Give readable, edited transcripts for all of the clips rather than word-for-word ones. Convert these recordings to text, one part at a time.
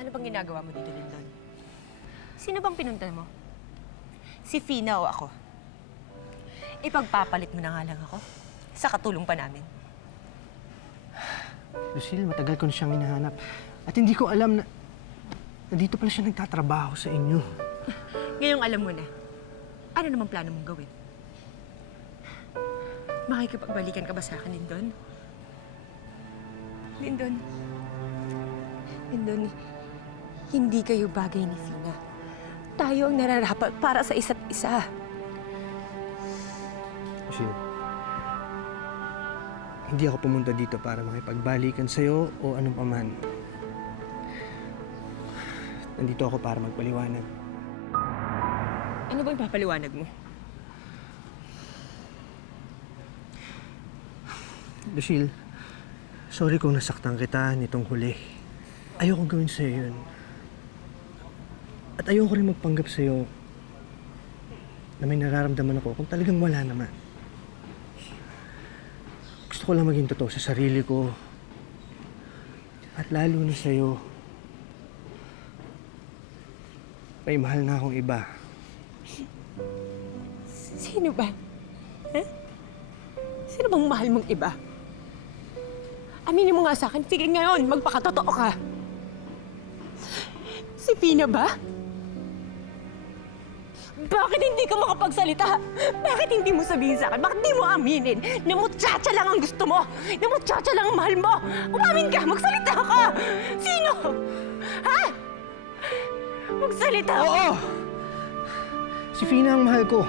Ano bang ginagawa mo dito, Lindon? Sino bang pinunta mo? Si Fina o ako? Ipagpapalit mo na nga lang ako sa katulong pa namin. Lucille, matagal ko na siyang hinahanap. At hindi ko alam na dito pala siya nagtatrabaho sa inyo. Ngayong alam mo na, ano namang plano mong gawin? Makikipagbalikan ka ba sa akin, Lindon? Lindon, hindi kayo bagay ni Fina. Tayo ang nararapat para sa isa't isa. Lucille, hindi ako pumunta dito para makipagbalikan sa'yo o anong paman. Nandito ako para magpaliwanag. Ano ba ipapaliwanag mo? Lucille, sorry kung nasaktan kita nitong huli. Ayoko gawin sa'yo yun. At ayoko rin magpanggap sa'yo na may nararamdaman ako kung talagang wala naman. Gusto ko lang maging totoo sa sarili ko. At lalo na sa'yo. May mahal na akong iba. Sino ba? Huh? Sino bang mahal mong iba? Aminin mo nga sa akin, sige ngayon, magpakatotoo ka. Si Fina ba? Bakit hindi ka makapagsalita? Bakit hindi mo sabihin sa akin? Bakit di mo aminin na muchacha lang ang gusto mo? Na muchacha lang ang mahal mo? Umamin ka! Magsalita ka! Sino? Ha? Magsalita ka! Oo! Si Fina ang mahal ko.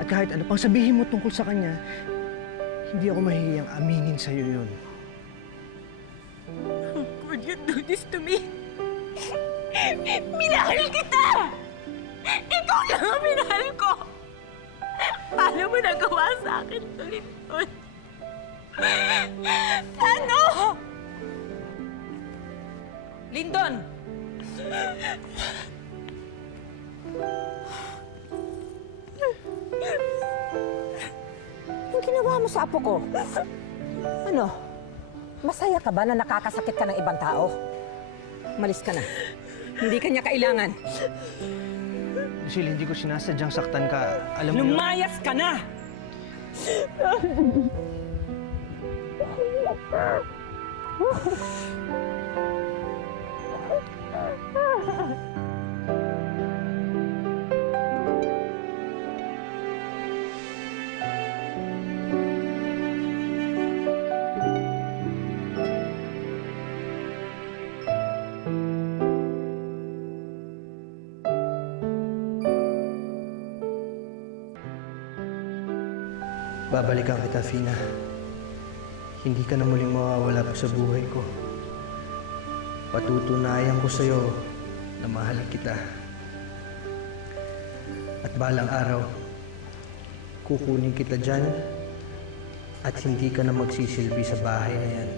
At kahit ano pang sabihin mo tungkol sa kanya, hindi ako mahihiyang aminin sa'yo yun. How could you do this to me? Minahal kita! Ikaw lang ang minahal ko! Paano mo nagawa sa akin ito, Lindon? Ano? Lindon! Yung ginawa mo sa apo ko, ano? Masaya ka ba na nakakasakit ka ng ibang tao? Malis ka na. Hindi ka niya kailangan. Lucille, hindi ko sinasadyang saktan ka. Alam mo yun. Lumayas ka na! Babalikan kita, Fina. Hindi ka na muling mawawala pa sa buhay ko. Patutunayan ko sa'yo na mahal kita. At balang araw, kukunin kita dyan at hindi ka na magsisilbi sa bahay na yan.